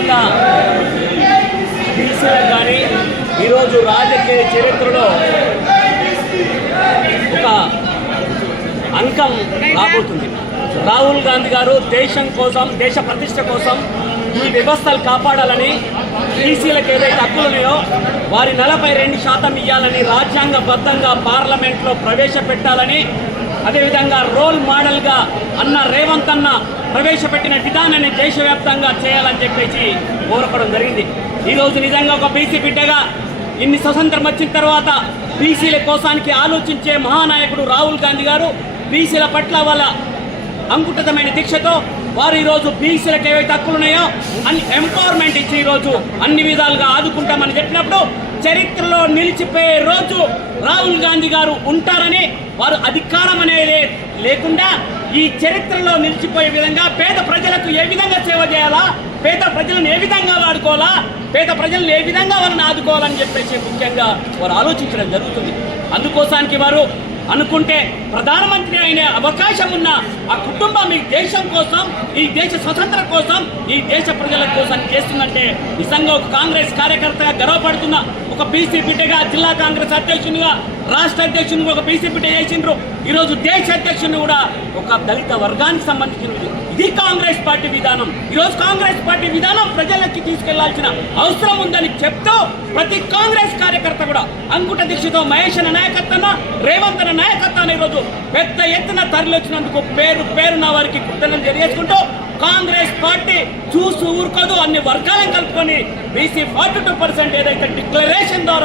నిజంగా బీసీలకు కానీ ఈరోజు రాజకీయ చరిత్రలో ఒక అంకం రాబోతుంది. రాహుల్ గాంధీ గారు దేశం కోసం, దేశ ప్రతిష్ట కోసం ఈ వ్యవస్థలు కాపాడాలని, బీసీలకు ఏదైతే హక్కులు ఉన్నాయో వారి 42% ఇవ్వాలని రాజ్యాంగబద్ధంగా పార్లమెంట్లో ప్రవేశపెట్టాలని, అదేవిధంగా రోల్ మోడల్గా అన్న రేవంత్ అన్న ప్రవేశపెట్టిన విధానాన్ని దేశవ్యాప్తంగా చేయాలని చెప్పేసి కోరపడం జరిగింది. ఈరోజు నిజంగా ఒక బీసీ బిడ్డగా ఇన్ని స్వతంత్రం వచ్చిన తర్వాత బీసీల కోసానికి ఆలోచించే మహానాయకుడు రాహుల్ గాంధీ గారు బీసీల పట్ల వాళ్ళ అంకుటితమైన దీక్షతో వారు ఈరోజు బీసీలకు ఏవైతే హక్కులు ఉన్నాయో అన్ని ఎంపవర్మెంట్ ఇచ్చి ఈరోజు అన్ని విధాలుగా ఆదుకుంటామని చెప్పినప్పుడు చరిత్రలో నిలిచిపోయే రోజు రాహుల్ గాంధీ గారు ఉంటారని, వారు అధికారం అనేది లేకుండా ఈ చరిత్రలో నిలిచిపోయే విధంగా పేద ప్రజలకు ఏ విధంగా సేవ చేయాలా, పేద ప్రజలను ఏ విధంగా వాడుకోవాలా, పేద ప్రజలను ఏ విధంగా వారిని ఆదుకోవాలని చెప్పేసి ముఖ్యంగా వారు ఆలోచించడం జరుగుతుంది. అందుకోసానికి వారు అనుకుంటే ప్రధానమంత్రి అయిన అవకాశం ఉన్న ఆ కుటుంబం ఈ దేశం కోసం, ఈ దేశ స్వతంత్రం కోసం, ఈ దేశ ప్రజల కోసం చేస్తుందంటే నిజంగా ఒక కాంగ్రెస్ కార్యకర్తగా గర్వపడుతున్న ఒక బీసీ బిడ్డగా, జిల్లా కాంగ్రెస్ అధ్యక్షునిగా, రాష్ట్ర అధ్యక్షునిగా ఒక బీసీ బిడ్డ చేసిండ్రు. ఈరోజు దేశ అధ్యక్షుని కూడా ఒక దళిత వర్గానికి సంబంధించినది. ఇది కాంగ్రెస్ పార్టీ విధానం. ఈరోజు కాంగ్రెస్ పార్టీ విధానం ప్రజలకి తీసుకెళ్లాల్సిన అవసరం ఉందని చెప్తూ ప్రతి కాంగ్రెస్ కార్యకర్త కూడా అంకుట దీక్షతో మహేష్ అన్న నాయకత్వాన, రేవంత్ అన్న నాయకత్వాన్ని ఈరోజు పెద్ద ఎత్తున తరలించినందుకు పేరున వారికి కృతజ్ఞతలు తెలియజేసుకుంటూ కాంగ్రెస్ పార్టీ చూసి ఊరుకోదు, అన్ని వర్గాలను కలుపుకొని బీసీ 42% ఏదైతే డిక్లరేషన్ ద్వారా